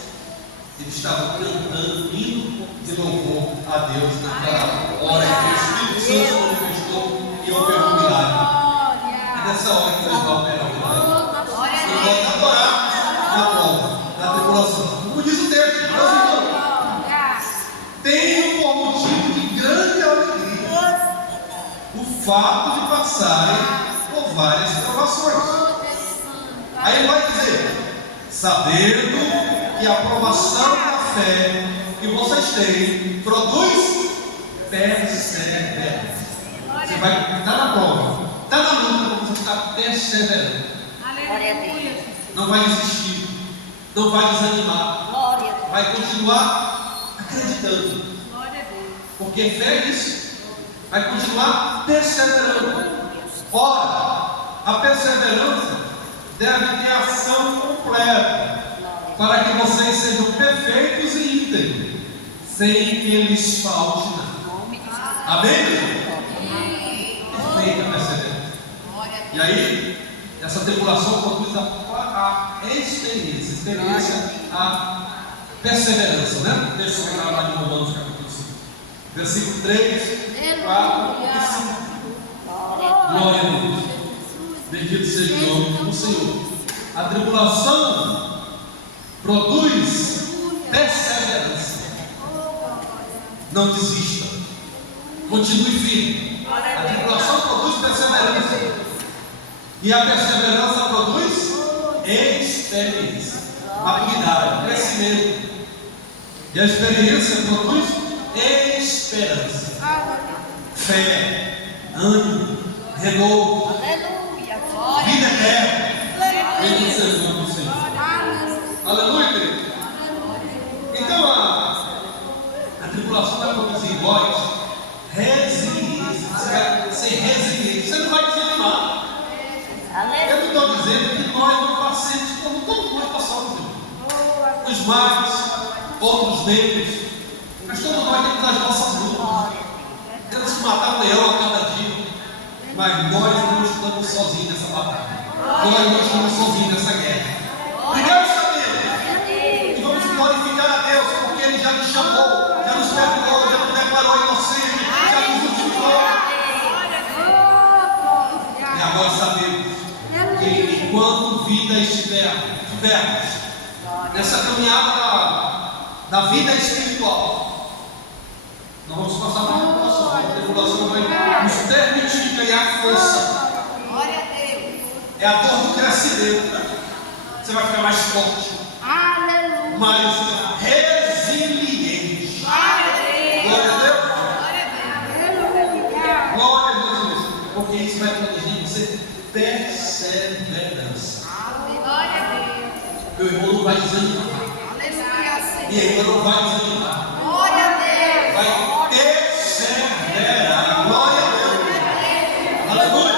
Eles estavam cantando hino de louvor a Deus naquela hora em que o Espírito Santo se manifestou e operou um milagre. É nessa hora que Deus vai operar o milagre. Nós vamos adorar na prova, na tribulação. Como diz o texto, meus irmãos, tenham por motivo de grande alegria o fato de passarem por várias provações. Aí ele vai dizer, sabendo que a aprovação da fé que vocês têm produz perseverança. Você vai estar na prova, está na luta, mas você está perseverando. Aleluia. Não vai desistir, não vai desanimar, vai continuar acreditando, Glória a Deus. porque fé é isso. Vai continuar perseverando. Ora, a perseverança deve ter ação completa, para que vocês sejam perfeitos e íntegros, sem que lhes falte nada. Amém, meu irmão? Perfeita a perseverança. E aí, essa tribulação produz a experiência, a perseverança, né? Deixa eu pegar lá de Romanos capítulo 5, versículo 3, 4 e 5. Glória a Deus. Bendito seja o nome do Senhor. A tribulação produz perseverança. Não desista. Continue firme. A tribulação produz perseverança. E a perseverança produz experiência, maturidade, crescimento. E a experiência produz esperança, fé, ânimo, renovo, vida eterna. Bendito seja o nome do Senhor. Aleluia, querido. Então a tribulação vai produzir em nós resiliência. Você vai ser resiliente. Você não vai desanimar. Eu não estou dizendo que nós não passemos como todos nós passamos, irmão. Uns mais, outros menos, mas todos nós temos as nossas lutas. Temos que matar um leão a cada dia, mas nós não estamos sozinhos nessa batalha. Glória, nós estamos sozinhos nessa guerra. Primeiro sabemos que vamos glorificar a Deus, porque Ele já nos chamou, já nos perdoou, já nos declarou inocente, já nos justificou. E agora sabemos que enquanto vida estivermos nessa caminhada da vida espiritual, nós vamos passar por tribulação. A tribulação vai nos permitir ganhar força. É a dor do crescimento. Você vai ficar mais forte, mais resiliente. Glória a Deus. Glória a Jesus. Porque isso vai produzir em você perseverança. Meu irmão não vai desanimar. Minha irmã não vai desanimar. Vai perseverar. Glória a Deus. Aleluia.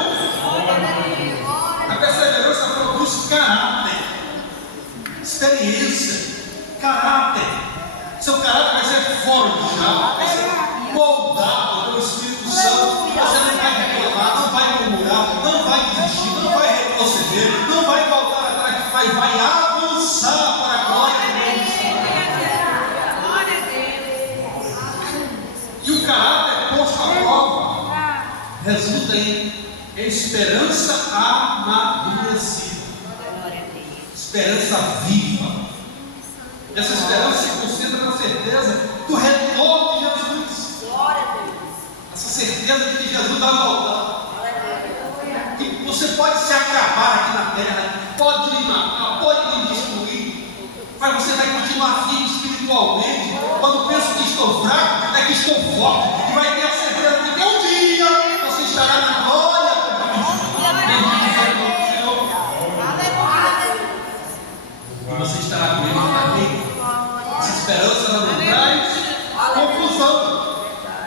A perseverança produz caráter, experiência, caráter. Seu caráter vai ser forjado, vai ser moldado pelo Espírito Santo. Você não vai reclamar, não vai murmurar, não vai desistir, não vai retroceder, não vai voltar atrás, mas vai avançar para a glória de Deus. E o caráter posto à prova resulta em esperança amadurecida, esperança viva. Essa esperança se concentra na certeza do retorno de Jesus. Essa certeza de que Jesus vai voltar. Que você pode se acabar aqui na terra, pode lhe matar, pode lhe destruir, mas você vai continuar firme espiritualmente. Quando penso que estou fraco, é que estou forte. E vai ter a certeza de que um dia você estará na glória. E você estará com Ele. Amém? Essa esperança ela não traz confusão.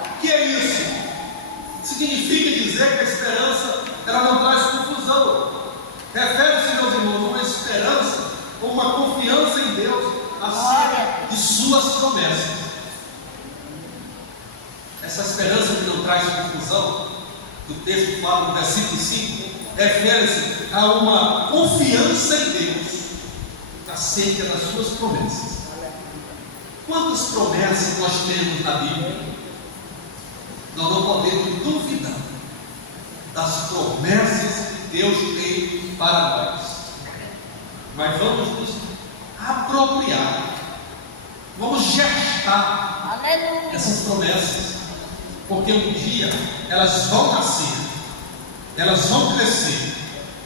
O que é isso? Significa dizer que a esperança ela não traz confusão. Refere-se, meus irmãos, a uma esperança ou uma confiança em Deus acerca de suas promessas. Essa esperança que não traz confusão, do texto que fala no versículo 5, refere-se a uma confiança em Deus acerca das suas promessas. Quantas promessas nós temos na Bíblia? Nós não podemos duvidar das promessas que Deus tem para nós, mas vamos nos apropriar, vamos gestar essas promessas, porque um dia elas vão nascer, elas vão crescer,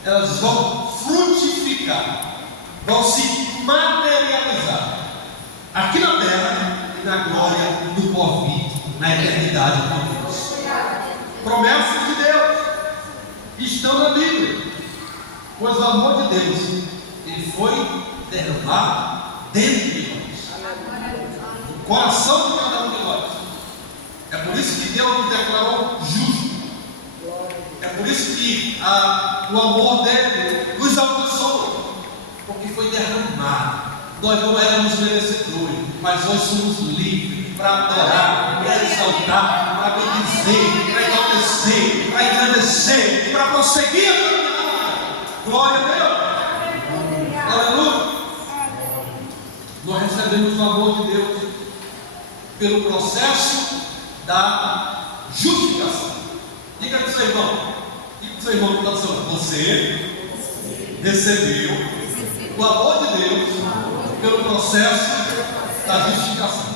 elas vão frutificar, vão se materializar aqui na terra e na glória do porvir, na eternidade com Deus. Promessas de Deus estão na Bíblia, pois o amor de Deus ele foi derramado dentro de nós, no coração de cada um de nós. É por isso que Deus nos declarou justo. É por isso que o amor dele nos alcançou, porque foi derramado. Nós não éramos merecedores, mas nós somos livres para adorar, para exaltar, para bendizer, para enaltecer, para engrandecer, para prosseguir a caminhada. Glória a Deus. Aleluia. Nós recebemos o amor de Deus pelo processo da justificação. Diga para o seu irmão, que está do seu lado, você recebeu o amor de Deus pelo processo da justificação.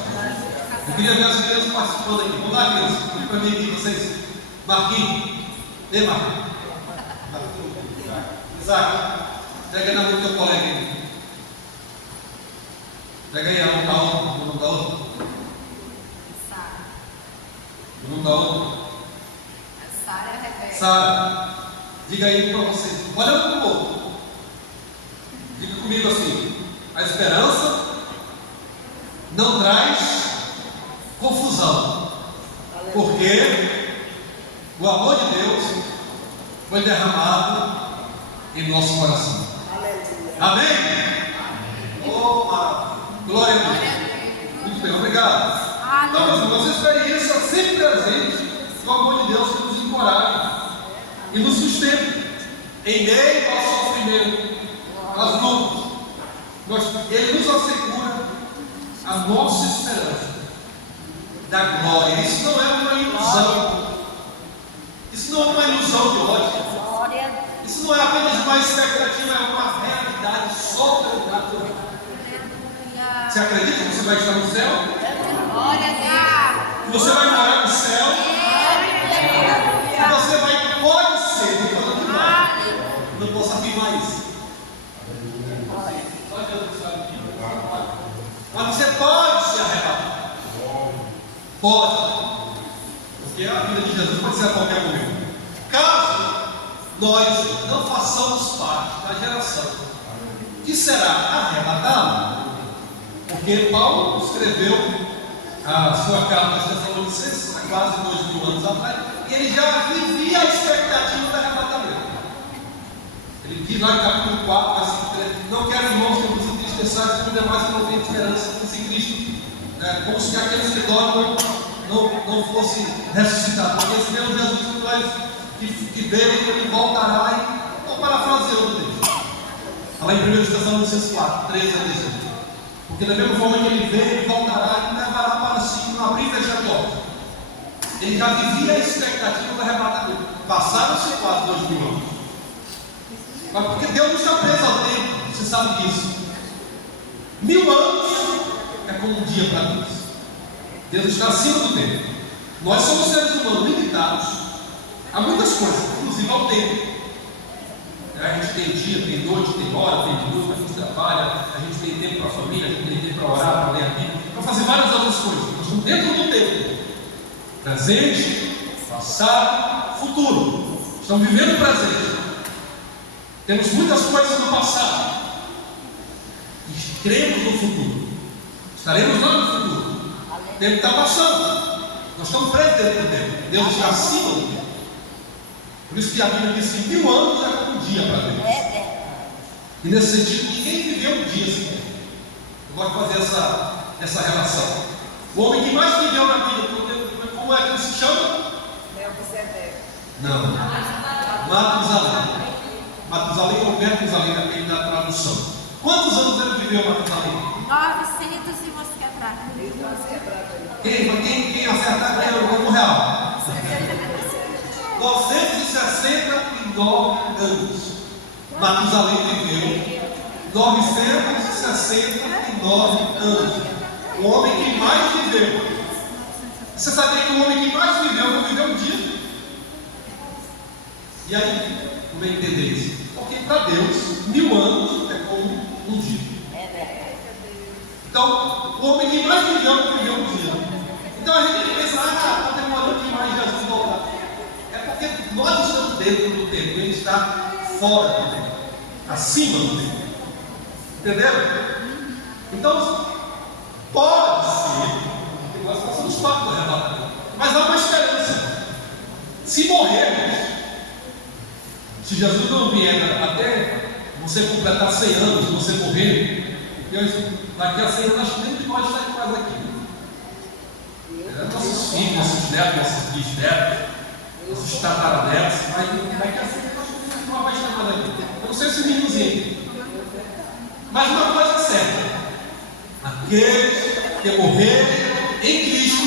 Eu queria ver as crianças participando aqui. Vamos lá, crianças, diga para mim aqui, vocês. Marquinhos, ei Marquinhos, Isaac, pega na mão do teu colega aí. Pega aí a mão da outra, o nome da outra. O nome da outra. Sara, diga aí para vocês, olha um para o outro. Diga comigo assim: a esperança não traz confusão, porque o amor de Deus foi derramado em nosso coração. Amém? Oh, glória a Deus. Muito bem, obrigado. Então, nossa experiência sempre presente, o amor de Deus que nos encoraja e nos sustenta. em meio ao sofrimento, às lutas, Ele nos assegura a nossa esperança da glória. Isso não é uma ilusão. Isso não é uma ilusão de ótica. Isso não é apenas uma expectativa, é uma realidade sobrenatural. Você acredita que você vai estar no céu? Que você vai morar no céu? Que você pode ser, não falando que vai. Não posso afirmar isso. Só Deus sabe que mas você pode se arrebatar. Pode. Porque a vida de Jesus pode ser a qualquer momento. Caso nós não façamos parte da geração que será arrebatada, porque Paulo escreveu a sua carta aos Tessalonicenses há quase 2000 anos atrás, e ele já vivia a expectativa do arrebatamento. Ele diz lá no capítulo 4, versículo 3: não quero, irmãos, que eu vos entristeçais, que ainda mais que não tenho esperança em Cristo, como se aqueles que dormem não fossem ressuscitados. Porque esse mesmo Jesus que nós que veio, ele voltará e estou parafraseando o texto. Está lá em 1 Tessalonicenses 4, 13 a 18. Porque da mesma forma que ele veio, ele voltará e levará para si um abrir e fechar de olhos. Ele já vivia a expectativa do arrebatamento. Passaram-se quase 2000 anos. Mas porque Deus não está preso ao tempo, você sabe disso. 1000 anos é como um dia para Deus. Deus está acima do tempo. Nós somos seres humanos limitados a muitas coisas, inclusive ao tempo. A gente tem dia, tem noite, tem hora, tem minuto, a gente trabalha, a gente tem tempo para a família, a gente tem tempo para orar, para ler a Bíblia, para fazer várias outras coisas. Nós estamos dentro do tempo. Presente, passado, futuro. Estamos vivendo o presente. Temos muitas coisas no passado. E cremos no futuro. Estaremos lá no futuro. O tempo está passando. Nós estamos presos dentro do tempo. Deus está acima do tempo. Por isso que a Bíblia diz que 1000 anos é como um dia para Deus. E nesse sentido, ninguém viveu um dia assim. Eu gosto de fazer essa relação. O homem que mais viveu na Bíblia, como é que ele se chama? Não. Matusalém. Matusalém ou Matusalém, depende da tradução. Quantos anos ele viveu, Matusalém? 900 e umas quebradas. Quem acertar ganha o número real? 969 anos. Matusalém viveu 969 anos. O homem que mais viveu. Você sabia que o homem que mais viveu não viveu um dia? E aí, como é entender isso? Porque para Deus, 1000 anos é como um dia. Então, o homem que mais viveu não viveu um dia. Então a gente pensa, está demorando demais Jesus voltar. É porque nós estamos dentro do tempo, ele está fora do tempo, acima do tempo. Entendeu? Então, pode ser que nós façamos parte do arrebatamento, mas há uma esperança. Se morrermos, se Jesus não vier até você completar 100 anos, você morrer, daqui a 100 anos acho que nem de nós está mais aqui. Nossos filhos, nossos netos, nossos bisnetos, nossos tataranetos, mas daqui a 100 anos acho que não vai estar mais aqui. Eu não sei se meninozinho. Mas uma coisa é certa: aqueles que morrerem em Cristo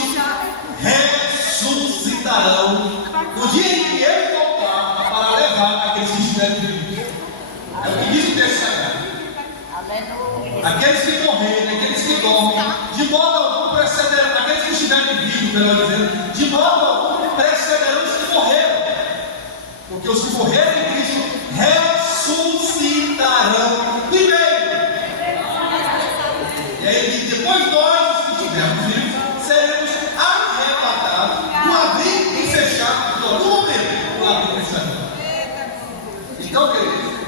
ressuscitarão no dia em que Ele voltar para levar aqueles que estiverem vivos. É o que diz o texto sagrado. Aqueles que morrerem, aqueles que dormem, de modo algum precederão, aqueles que estiverem vivos, melhor dizendo, de modo algum precederão os que morreram. Porque os que morrerem em Cristo ressuscitarão primeiro. E aí, depois nós, os que estivermos vivos, seremos arrebatados no abrir e fechar, no momento, no abrir e fechar. Então, queridos,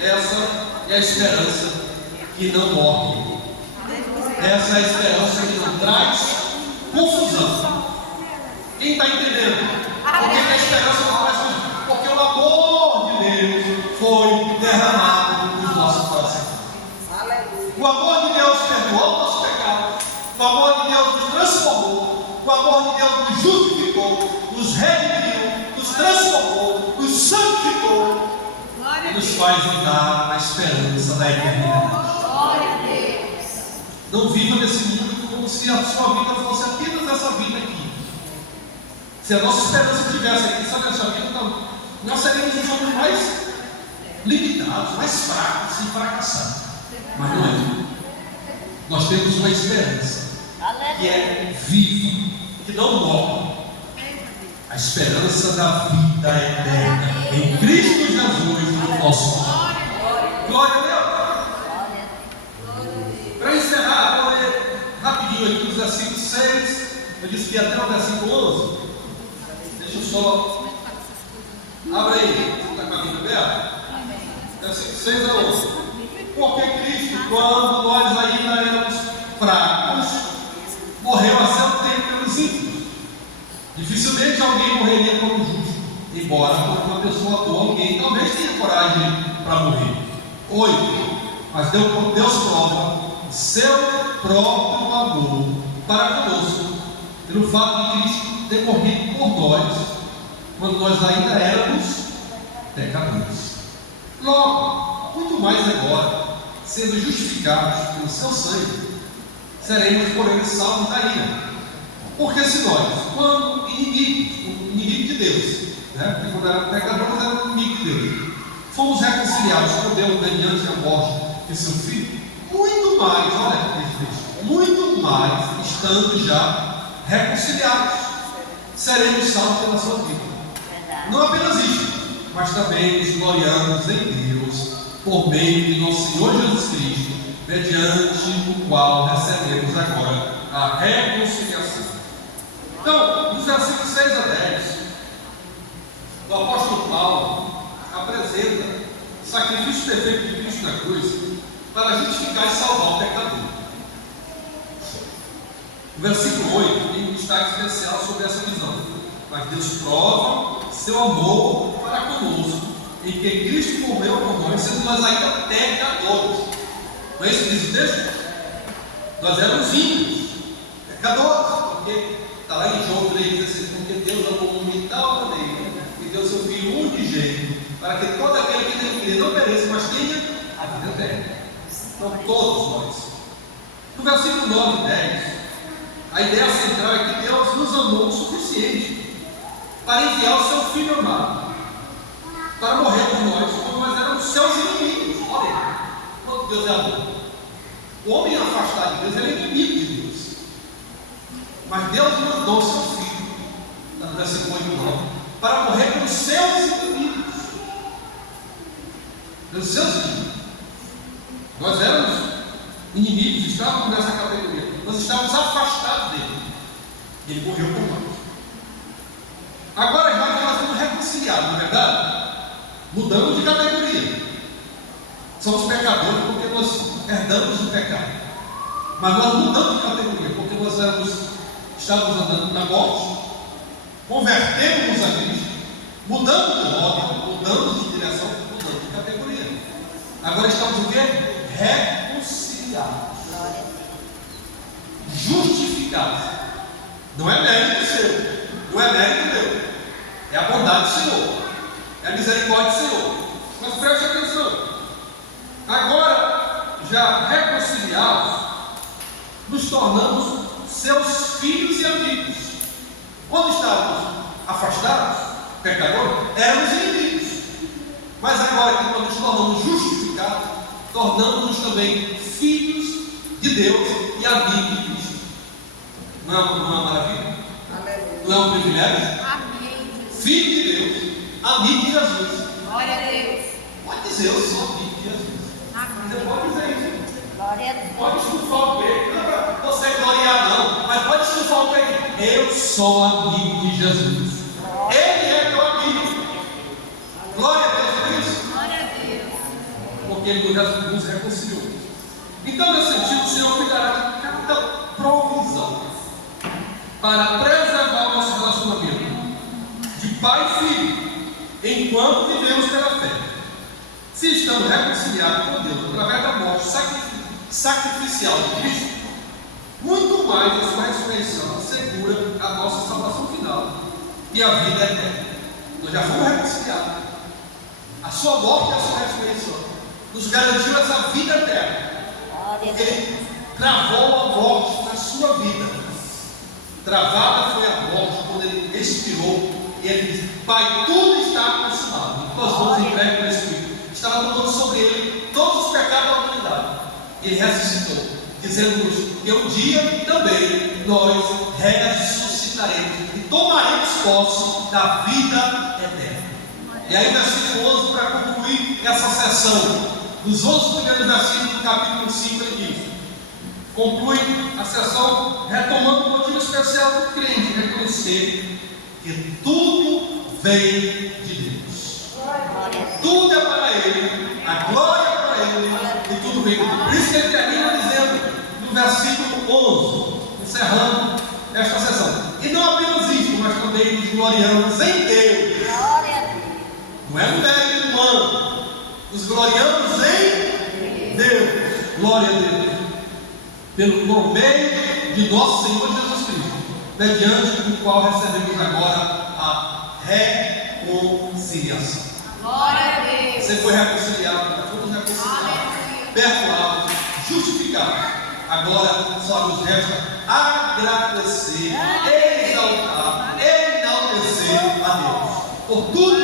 essa é a esperança que não morre. Essa é a esperança que não traz confusão. Quem está entendendo? Por que a esperança não traz confusão? Porque o amor de Deus foi derramado nos nossos corações. O amor de Deus perdoou o nosso pecado. O amor de Deus nos transformou. O amor de Deus nos justificou, nos redimiu, nos transformou, nos santificou. nos faz andar na esperança da eternidade. Não viva nesse mundo como se a sua vida fosse apenas essa vida aqui. Se a nossa esperança estivesse aqui, sabe, essa vida, não. Nós seríamos os homens mais limitados, mais fracos e fracassados. Mas não é. Nós temos uma esperança que é viva, que não morre. A esperança da vida eterna em Cristo Jesus, o nosso Senhor. Glória a Deus. Para encerrar, vou ler rapidinho aqui os versículos 6. Eu disse que ia até o versículo 11. Deixa eu só. Abre aí. Está com a Bíblia aberta? Versículo 6 a 11. Porque Cristo, quando nós ainda éramos fracos, morreu a seu tempo pelos ímpios. Dificilmente alguém morreria como justo, embora uma pessoa ou alguém talvez tenha coragem para morrer. 8. Mas Deus prova o seu próprio amor para conosco, pelo fato de Cristo ter morrido por nós, quando nós ainda éramos pecadores. Logo, muito mais agora, sendo justificados pelo seu sangue, seremos por ele salvos da ira. Porque se nós, quando inimigo de Deus, porque quando éramos pecadores, éramos inimigos de Deus, fomos reconciliados com Deus mediante a morte de seu Filho, muito mais, olha que Deus, muito mais, estando já reconciliados, seremos salvos pela sua vida. Não apenas isso, mas também nos gloriamos em Deus, por meio de nosso Senhor Jesus Cristo, mediante o qual recebemos agora a reconciliação. Então, nos versículos 6 a 10, o apóstolo Paulo apresenta o sacrifício perfeito de Cristo na cruz para justificar e salvar o pecador. O versículo 8 tem um destaque especial sobre essa visão. Mas Deus prova seu amor para conosco, em que Cristo morreu por nós, sendo nós ainda pecadores. Não é isso que diz o texto? Nós éramos ímpios, pecadores, porque está lá em João 3, diz assim, porque Deus amou o mundo de tal maneira que deu seu Filho unigênito, para que todo aquele que nele crê não pereça, mas tenha a vida eterna. Então, todos nós. No versículo 9 e 10, a ideia central é que Deus nos amou o suficiente para enviar o seu Filho amado, para morrer por nós, quando nós éramos seus inimigos. Olha, quanto Deus é amor. O homem afastado de Deus, ele é inimigo de Deus. Mas Deus mandou seu Filho, no versículo 9, para morrer pelos seus inimigos. Pelos seus inimigos. Nós éramos inimigos, estávamos nessa categoria. Nós estávamos afastados dele. Ele morreu por nós. Agora já que nós fomos reconciliados, não é verdade? Mudamos de categoria. Somos pecadores porque nós herdamos o pecado. Mas nós mudamos de categoria porque nós estávamos andando na morte, convertemos a Cristo, mudamos de rota, mudamos de direção, mudamos de categoria. Agora estamos o quê? Reconciliados. Justificados. Não é mérito seu, não é mérito meu, é a bondade do Senhor, é a misericórdia do Senhor. Mas preste atenção, agora já reconciliados, nos tornamos seus filhos e amigos. Quando estávamos afastados, pecadores, éramos inimigos. Mas agora que nós nos tornamos justificados, tornamos-nos também filhos de Deus e amigos de Cristo. Não é uma maravilha? Não é um privilégio? Amém. Filho de Deus, amigo de Jesus. Glória a Deus. Pode dizer, eu sou amigo de Jesus. Você Amém. pode dizer isso. Glória a Deus. Pode estufar o peito, não é para você gloriar não, mas pode estufar o peito. Eu sou amigo de Jesus. Ele é meu amigo. Glória a Deus por isso. Glória a Deus. Porque ele nos reconciliou. Então, nesse sentido, o Senhor cuidará de cada provisão para preservar o nosso relacionamento de pai e filho, enquanto vivemos pela fé. Se estamos reconciliados com Deus através da morte sacrificial de Cristo, muito mais a sua ressurreição assegura a nossa salvação final e a vida eterna. Nós já fomos reconciliados. A sua morte e a sua ressurreição nos garantiu essa vida eterna. Porque Ele travou a morte na sua vida. Travada foi a morte quando Ele expirou e Ele disse: Pai, tudo está consumado. E tuas mãos entregues para o Espírito. Estava tomando sobre Ele todos os pecados da humanidade. E Ele ressuscitou, dizendo-nos que um dia também nós ressuscitaremos e tomaremos posse da vida eterna. E aí, versículo 11, para concluir essa sessão, nos 11 primeiros versículos do capítulo 5, ele diz: conclui a sessão retomando o motivo especial do crente, reconhecer que tudo vem de Deus. Tudo é para Ele, a glória é para Ele, e tudo vem de Deus. Por isso que ele termina dizendo no versículo 11, encerrando esta sessão: e não apenas isto, mas também nos gloriamos em Deus. Não é no mérito humano, nos gloriamos em Deus. Glória a Deus, por meio de nosso Senhor Jesus Cristo, mediante o qual recebemos agora a reconciliação. Glória a Deus. Você foi reconciliado, nós fomos reconciliados, perdoados, justificados. Agora só nos resta agradecer, exaltar, enaltecer a Deus por tudo